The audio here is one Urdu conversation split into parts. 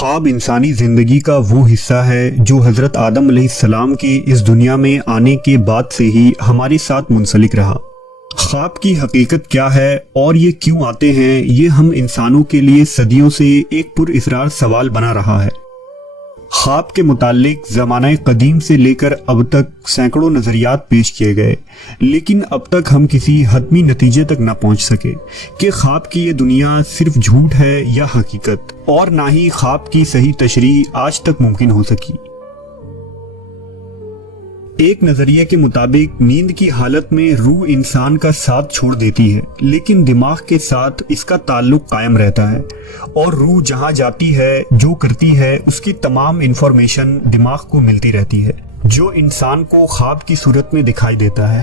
خواب انسانی زندگی کا وہ حصہ ہے جو حضرت آدم علیہ السلام کے اس دنیا میں آنے کے بعد سے ہی ہمارے ساتھ منسلک رہا۔ خواب کی حقیقت کیا ہے اور یہ کیوں آتے ہیں، یہ ہم انسانوں کے لیے صدیوں سے ایک پر اسرار سوال بنا رہا ہے۔ خواب کے متعلق زمانہ قدیم سے لے کر اب تک سینکڑوں نظریات پیش کیے گئے، لیکن اب تک ہم کسی حتمی نتیجے تک نہ پہنچ سکے کہ خواب کی یہ دنیا صرف جھوٹ ہے یا حقیقت، اور نہ ہی خواب کی صحیح تشریح آج تک ممکن ہو سکی۔ ایک نظریے کے مطابق نیند کی حالت میں روح انسان کا ساتھ چھوڑ دیتی ہے، لیکن دماغ کے ساتھ اس کا تعلق قائم رہتا ہے، اور روح جہاں جاتی ہے، جو کرتی ہے، اس کی تمام انفارمیشن دماغ کو ملتی رہتی ہے، جو انسان کو خواب کی صورت میں دکھائی دیتا ہے۔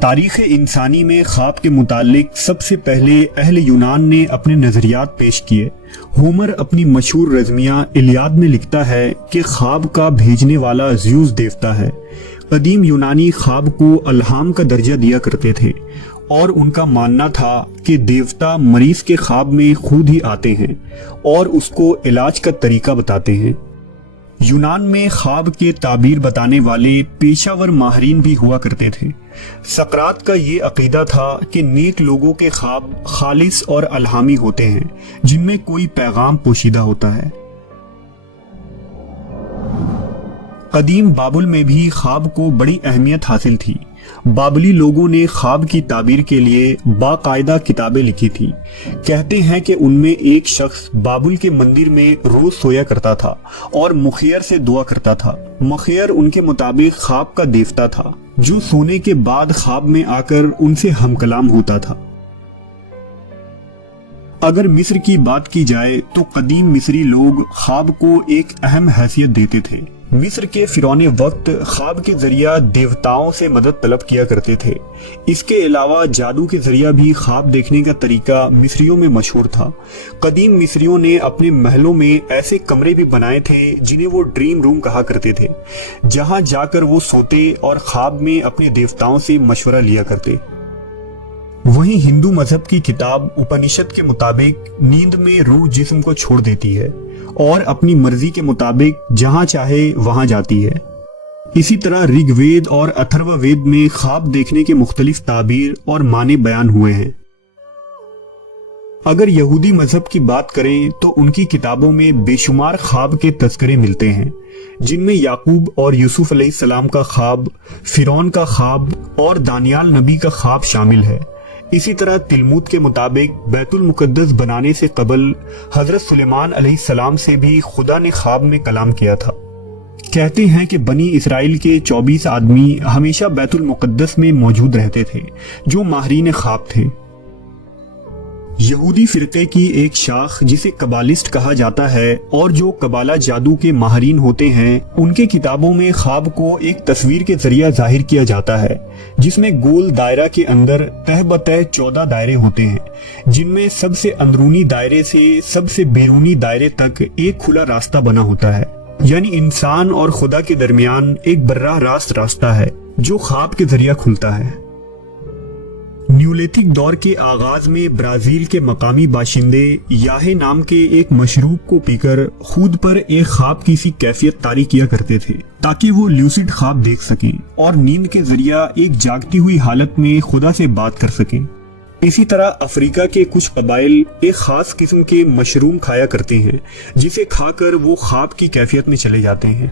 تاریخ انسانی میں خواب کے متعلق سب سے پہلے اہل یونان نے اپنے نظریات پیش کیے۔ ہومر اپنی مشہور رزمیہ الیاد میں لکھتا ہے کہ خواب کا بھیجنے والا زیوس دیوتا ہے۔ قدیم یونانی خواب کو الہام کا درجہ دیا کرتے تھے، اور ان کا ماننا تھا کہ دیوتا مریض کے خواب میں خود ہی آتے ہیں اور اس کو علاج کا طریقہ بتاتے ہیں۔ یونان میں خواب کے تعبیر بتانے والے پیشہ ور ماہرین بھی ہوا کرتے تھے۔ سقراط کا یہ عقیدہ تھا کہ نیک لوگوں کے خواب خالص اور الہامی ہوتے ہیں، جن میں کوئی پیغام پوشیدہ ہوتا ہے۔ قدیم بابل میں بھی خواب کو بڑی اہمیت حاصل تھی۔ بابلی لوگوں نے خواب کی تعبیر کے لیے باقاعدہ کتابیں لکھی تھیں۔ کہتے ہیں کہ ان میں ایک شخص بابل کے مندر میں روز سویا کرتا تھا اور مخیر سے دعا کرتا تھا۔ مخیر ان کے مطابق خواب کا دیوتا تھا، جو سونے کے بعد خواب میں آ کر ان سے ہم کلام ہوتا تھا۔ اگر مصر کی بات کی جائے تو قدیم مصری لوگ خواب کو ایک اہم حیثیت دیتے تھے۔ مصر کے فرعون وقت خواب کے ذریعہ دیوتاؤں سے مدد طلب کیا کرتے تھے۔ اس کے علاوہ جادو کے ذریعہ بھی خواب دیکھنے کا طریقہ مصریوں میں مشہور تھا۔ قدیم مصریوں نے اپنے محلوں میں ایسے کمرے بھی بنائے تھے جنہیں وہ ڈریم روم کہا کرتے تھے، جہاں جا کر وہ سوتے اور خواب میں اپنے دیوتاؤں سے مشورہ لیا کرتے۔ وہیں ہندو مذہب کی کتاب اپنشد کے مطابق نیند میں روح جسم کو چھوڑ دیتی ہے اور اپنی مرضی کے مطابق جہاں چاہے وہاں جاتی ہے۔ اسی طرح رگ وید اور اتھرو وید میں خواب دیکھنے کے مختلف تعبیر اور معنی بیان ہوئے ہیں۔ اگر یہودی مذہب کی بات کریں تو ان کی کتابوں میں بے شمار خواب کے تذکرے ملتے ہیں، جن میں یعقوب اور یوسف علیہ السلام کا خواب، فرعون کا خواب اور دانیال نبی کا خواب شامل ہے۔ اسی طرح تلمود کے مطابق بیت المقدس بنانے سے قبل حضرت سلیمان علیہ السلام سے بھی خدا نے خواب میں کلام کیا تھا۔ کہتے ہیں کہ بنی اسرائیل کے 24 آدمی ہمیشہ بیت المقدس میں موجود رہتے تھے، جو ماہرین خواب تھے۔ یہودی فرقے کی ایک شاخ جسے قبالسٹ کہا جاتا ہے، اور جو قبالہ جادو کے ماہرین ہوتے ہیں، ان کے کتابوں میں خواب کو ایک تصویر کے ذریعہ ظاہر کیا جاتا ہے، جس میں گول دائرہ کے اندر تہ بتہ 14 دائرے ہوتے ہیں، جن میں سب سے اندرونی دائرے سے سب سے بیرونی دائرے تک ایک کھلا راستہ بنا ہوتا ہے، یعنی انسان اور خدا کے درمیان ایک براہ راست راستہ ہے جو خواب کے ذریعہ کھلتا ہے۔ نیولیتھک دور کے آغاز میں برازیل کے مقامی باشندے یاہے نام کے ایک مشروب کو پی کر خود پر ایک خواب کی سی کیفیت طاری کیا کرتے تھے، تاکہ وہ لیوسڈ خواب دیکھ سکیں اور نیند کے ذریعہ ایک جاگتی ہوئی حالت میں خدا سے بات کر سکیں۔ اسی طرح افریقہ کے کچھ قبائل ایک خاص قسم کے مشروم کھایا کرتے ہیں، جسے کھا کر وہ خواب کی کیفیت میں چلے جاتے ہیں۔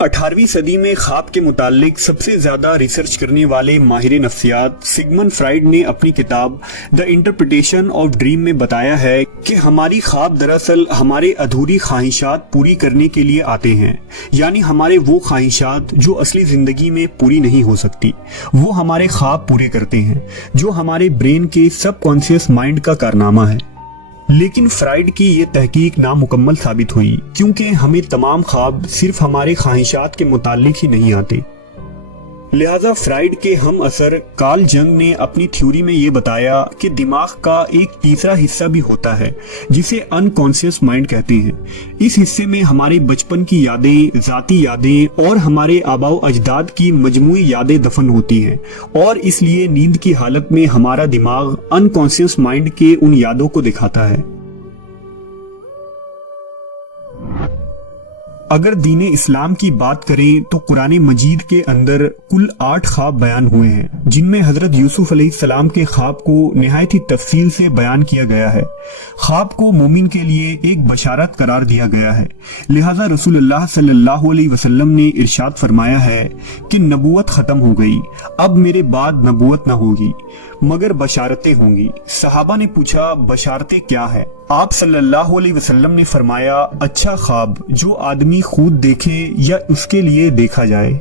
18ویں صدی میں خواب کے متعلق سب سے زیادہ ریسرچ کرنے والے ماہر نفسیات سگمنڈ فرائیڈ نے اپنی کتاب دی انٹرپریٹیشن آف ڈریم میں بتایا ہے کہ ہماری خواب دراصل ہمارے ادھوری خواہشات پوری کرنے کے لیے آتے ہیں، یعنی ہمارے وہ خواہشات جو اصلی زندگی میں پوری نہیں ہو سکتی، وہ ہمارے خواب پورے کرتے ہیں، جو ہمارے برین کے سب کانشیس مائنڈ کا کارنامہ ہے۔ لیکن فرائیڈ کی یہ تحقیق نامکمل ثابت ہوئی، کیونکہ ہمیں تمام خواب صرف ہمارے خواہشات کے متعلق ہی نہیں آتے۔ لہذا فرائیڈ کے ہم اثر کارل جنگ نے اپنی تھیوری میں یہ بتایا کہ دماغ کا ایک تیسرا حصہ بھی ہوتا ہے جسے انکانشیس مائنڈ کہتے ہیں۔ اس حصے میں ہمارے بچپن کی یادیں، ذاتی یادیں اور ہمارے آباء و اجداد کی مجموعی یادیں دفن ہوتی ہیں، اور اس لیے نیند کی حالت میں ہمارا دماغ انکانشیس مائنڈ کے ان یادوں کو دکھاتا ہے۔ اگر دین اسلام کی بات کریں تو قرآن مجید کے اندر کل 8 خواب بیان ہوئے ہیں، جن میں حضرت یوسف علیہ السلام کے خواب کو نہایت ہی تفصیل سے بیان کیا گیا ہے۔ خواب کو مومن کے لیے ایک بشارت قرار دیا گیا ہے، لہذا رسول اللہ صلی اللہ علیہ وسلم نے ارشاد فرمایا ہے کہ نبوت ختم ہو گئی، اب میرے بعد نبوت نہ ہوگی مگر بشارتیں ہوں گی۔ صحابہ نے پوچھا بشارتیں کیا ہیں؟ آپ صلی اللہ علیہ وسلم نے فرمایا اچھا خواب جو آدمی خود دیکھے یا اس کے لیے دیکھا جائے۔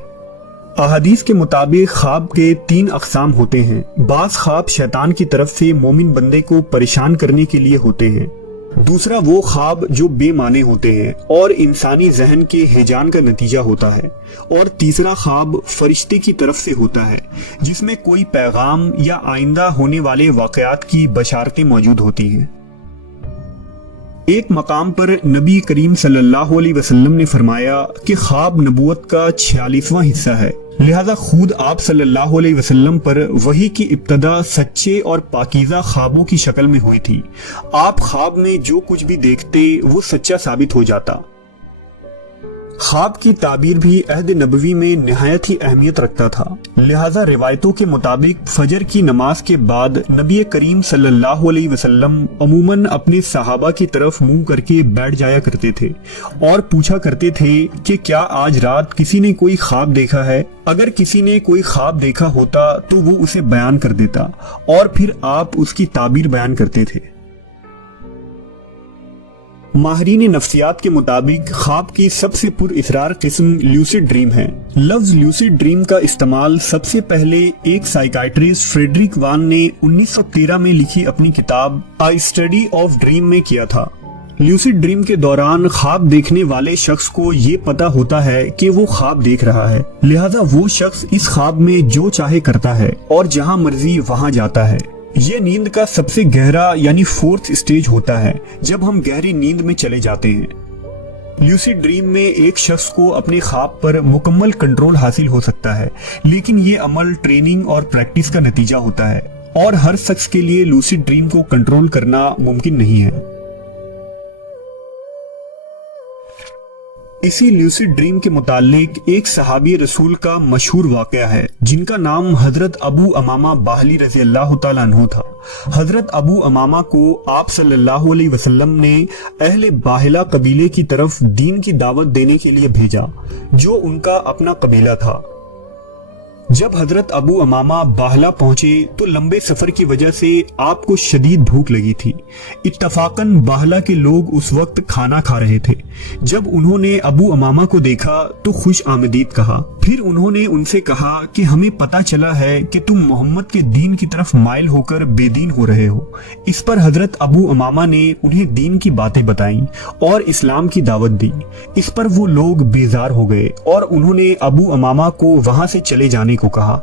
احادیث کے مطابق خواب کے 3 اقسام ہوتے ہیں۔ بعض خواب شیطان کی طرف سے مومن بندے کو پریشان کرنے کے لیے ہوتے ہیں، دوسرا وہ خواب جو بے معنی ہوتے ہیں اور انسانی ذہن کے ہیجان کا نتیجہ ہوتا ہے، اور تیسرا خواب فرشتے کی طرف سے ہوتا ہے جس میں کوئی پیغام یا آئندہ ہونے والے واقعات کی بشارتیں موجود ہوتی ہیں۔ ایک مقام پر نبی کریم صلی اللہ علیہ وسلم نے فرمایا کہ خواب نبوت کا 46واں حصہ ہے، لہذا خود آپ صلی اللہ علیہ وسلم پر وحی کی ابتدا سچے اور پاکیزہ خوابوں کی شکل میں ہوئی تھی۔ آپ خواب میں جو کچھ بھی دیکھتے وہ سچا ثابت ہو جاتا۔ خواب کی تعبیر بھی عہد نبوی میں نہایت ہی اہمیت رکھتا تھا، لہذا روایتوں کے مطابق فجر کی نماز کے بعد نبی کریم صلی اللہ علیہ وسلم عموماً اپنے صحابہ کی طرف منہ کر کے بیٹھ جایا کرتے تھے اور پوچھا کرتے تھے کہ کیا آج رات کسی نے کوئی خواب دیکھا ہے؟ اگر کسی نے کوئی خواب دیکھا ہوتا تو وہ اسے بیان کر دیتا اور پھر آپ اس کی تعبیر بیان کرتے تھے۔ ماہرین نفسیات کے مطابق خواب کی سب سے پر اسرار قسم لیوسڈ ڈریم ہے۔ لفظ لیوسڈ ڈریم کا استعمال سب سے پہلے ایک سائیکائٹرسٹ فریڈرک وان نے 1913 میں لکھی اپنی کتاب A Study of Dream میں کیا تھا۔ لیوسڈ ڈریم کے دوران خواب دیکھنے والے شخص کو یہ پتا ہوتا ہے کہ وہ خواب دیکھ رہا ہے، لہذا وہ شخص اس خواب میں جو چاہے کرتا ہے اور جہاں مرضی وہاں جاتا ہے۔ یہ نیند کا سب سے گہرا یعنی 4th اسٹیج ہوتا ہے جب ہم گہری نیند میں چلے جاتے ہیں۔ لیوسڈ ڈریم میں ایک شخص کو اپنے خواب پر مکمل کنٹرول حاصل ہو سکتا ہے، لیکن یہ عمل ٹریننگ اور پریکٹس کا نتیجہ ہوتا ہے، اور ہر شخص کے لیے لیوسڈ ڈریم کو کنٹرول کرنا ممکن نہیں ہے۔ اسی لیوسڈ ڈریم کے متعلق ایک صحابی رسول کا مشہور واقعہ ہے جن کا نام حضرت ابو امامہ باہلی رضی اللہ تعالیٰ عنہ تھا۔ حضرت ابو امامہ کو آپ صلی اللہ علیہ وسلم نے اہل باہلا قبیلے کی طرف دین کی دعوت دینے کے لیے بھیجا جو ان کا اپنا قبیلہ تھا۔ جب حضرت ابو امامہ باہلا پہنچے تو لمبے سفر کی وجہ سے آپ کو شدید بھوک لگی تھی۔ اتفاقاً باہلا کے لوگ اس وقت کھانا کھا رہے تھے۔ جب انہوں نے ابو امامہ کو دیکھا تو خوش آمدید کہا، پھر انہوں نے ان سے کہا کہ ہمیں پتا چلا ہے کہ تم محمد کے دین کی طرف مائل ہو کر بے دین ہو رہے ہو۔ اس پر حضرت ابو امامہ نے انہیں دین کی باتیں بتائیں اور اسلام کی دعوت دی۔ اس پر وہ لوگ بیزار ہو گئے اور انہوں نے ابو امامہ کو وہاں سے چلے جانے کو کہا۔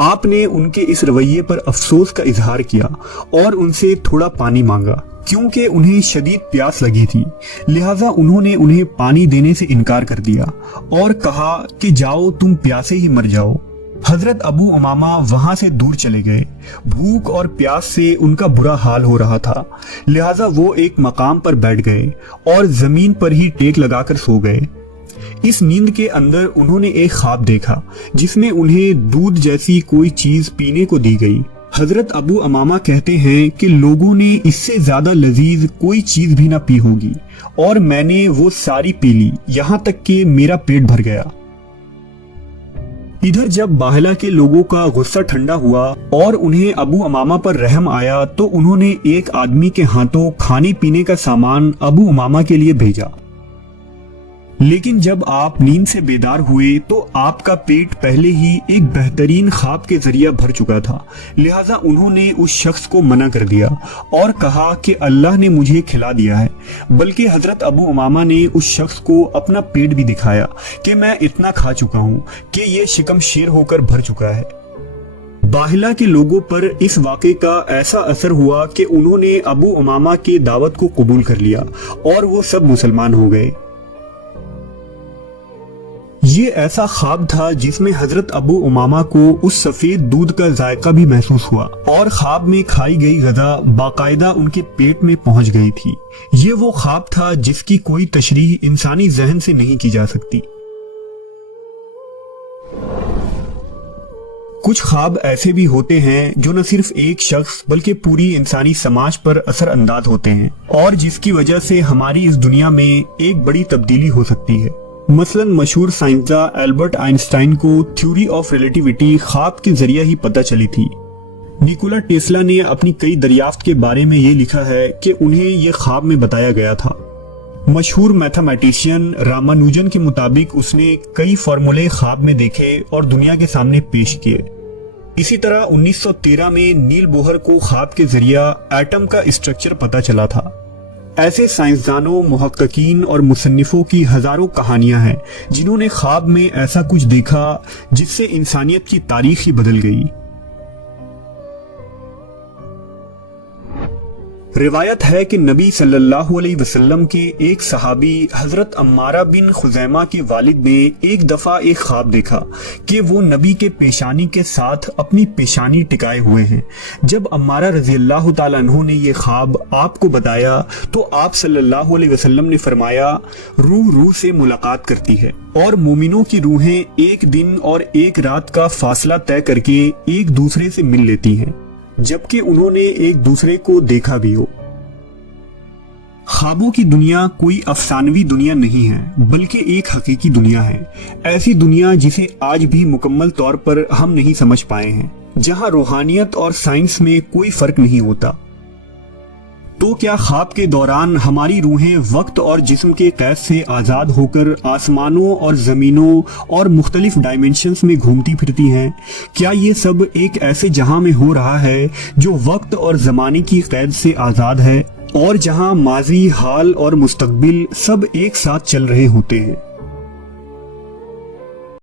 آپ نے ان کے اس رویے پر افسوس کا اظہار کیا اور ان سے تھوڑا پانی مانگا کیونکہ انہیں شدید پیاس لگی تھی، لہٰذا انہوں نے انہیں پانی دینے سے انکار کر دیا اور کہا کہ جاؤ تم پیاسے ہی مر جاؤ۔ حضرت ابو امامہ وہاں سے دور چلے گئے۔ بھوک اور پیاس سے ان کا برا حال ہو رہا تھا، لہٰذا وہ ایک مقام پر بیٹھ گئے اور زمین پر ہی ٹیک لگا کر سو گئے۔ اس نیند کے اندر انہوں نے ایک خواب دیکھا جس میں انہیں دودھ جیسی کوئی چیز پینے کو دی گئی۔ حضرت ابو امامہ کہتے ہیں کہ لوگوں نے اس سے زیادہ لذیذ کوئی چیز بھی نہ پی ہوگی اور میں نے وہ ساری پی لی یہاں تک کہ میرا پیٹ بھر گیا۔ ادھر جب باہلا کے لوگوں کا غصہ ٹھنڈا ہوا اور انہیں ابو امامہ پر رحم آیا تو انہوں نے ایک آدمی کے ہاتھوں کھانے پینے کا سامان ابو امامہ کے لیے بھیجا۔ لیکن جب آپ نیند سے بیدار ہوئے تو آپ کا پیٹ پہلے ہی ایک بہترین خواب کے ذریعہ بھر چکا تھا، لہٰذا انہوں نے اس شخص کو منع کر دیا اور کہا کہ اللہ نے مجھے کھلا دیا ہے، بلکہ حضرت ابو امامہ نے اس شخص کو اپنا پیٹ بھی دکھایا کہ میں اتنا کھا چکا ہوں کہ یہ شکم شیر ہو کر بھر چکا ہے۔ باہلا کے لوگوں پر اس واقعے کا ایسا اثر ہوا کہ انہوں نے ابو امامہ کی دعوت کو قبول کر لیا اور وہ سب مسلمان ہو گئے۔ یہ ایسا خواب تھا جس میں حضرت ابو امامہ کو اس سفید دودھ کا ذائقہ بھی محسوس ہوا اور خواب میں کھائی گئی غذا باقاعدہ ان کے پیٹ میں پہنچ گئی تھی۔ یہ وہ خواب تھا جس کی کوئی تشریح انسانی ذہن سے نہیں کی جا سکتی۔ کچھ خواب ایسے بھی ہوتے ہیں جو نہ صرف ایک شخص بلکہ پوری انسانی سماج پر اثر انداز ہوتے ہیں اور جس کی وجہ سے ہماری اس دنیا میں ایک بڑی تبدیلی ہو سکتی ہے۔ مثلا مشہور سائنسداں البرٹ آئنسٹائن کو تھیوری آف ریلیٹیوٹی خواب کے ذریعہ ہی پتہ چلی تھی۔ نیکولا ٹیسلا نے اپنی کئی دریافت کے بارے میں یہ لکھا ہے کہ انہیں یہ خواب میں بتایا گیا تھا۔ مشہور میتھمیٹیشین رامانوجن کے مطابق اس نے کئی فارمولے خواب میں دیکھے اور دنیا کے سامنے پیش کیے۔ اسی طرح 1913 میں نیل بوہر کو خواب کے ذریعہ ایٹم کا اسٹرکچر پتہ چلا تھا۔ ایسے سائنسدانوں، محققین اور مصنفوں کی ہزاروں کہانیاں ہیں جنہوں نے خواب میں ایسا کچھ دیکھا جس سے انسانیت کی تاریخ ہی بدل گئی۔ روایت ہے کہ نبی صلی اللہ علیہ وسلم کے ایک صحابی حضرت عمارہ بن خزیمہ کے والد نے ایک دفعہ ایک خواب دیکھا کہ وہ نبی کے پیشانی کے ساتھ اپنی پیشانی ٹکائے ہوئے ہیں۔ جب عمارہ رضی اللہ تعالیٰ عنہ نے یہ خواب آپ کو بتایا تو آپ صلی اللہ علیہ وسلم نے فرمایا، روح سے ملاقات کرتی ہے اور مومنوں کی روحیں ایک دن اور ایک رات کا فاصلہ طے کر کے ایک دوسرے سے مل لیتی ہیں، جبکہ انہوں نے ایک دوسرے کو دیکھا بھی ہو۔ خوابوں کی دنیا کوئی افسانوی دنیا نہیں ہے بلکہ ایک حقیقی دنیا ہے، ایسی دنیا جسے آج بھی مکمل طور پر ہم نہیں سمجھ پائے ہیں، جہاں روحانیت اور سائنس میں کوئی فرق نہیں ہوتا۔ تو کیا خواب کے دوران ہماری روحیں وقت اور جسم کے قید سے آزاد ہو کر آسمانوں اور زمینوں اور مختلف ڈائمنشنز میں گھومتی پھرتی ہیں؟ کیا یہ سب ایک ایسے جہاں میں ہو رہا ہے جو وقت اور زمانے کی قید سے آزاد ہے اور جہاں ماضی، حال اور مستقبل سب ایک ساتھ چل رہے ہوتے ہیں؟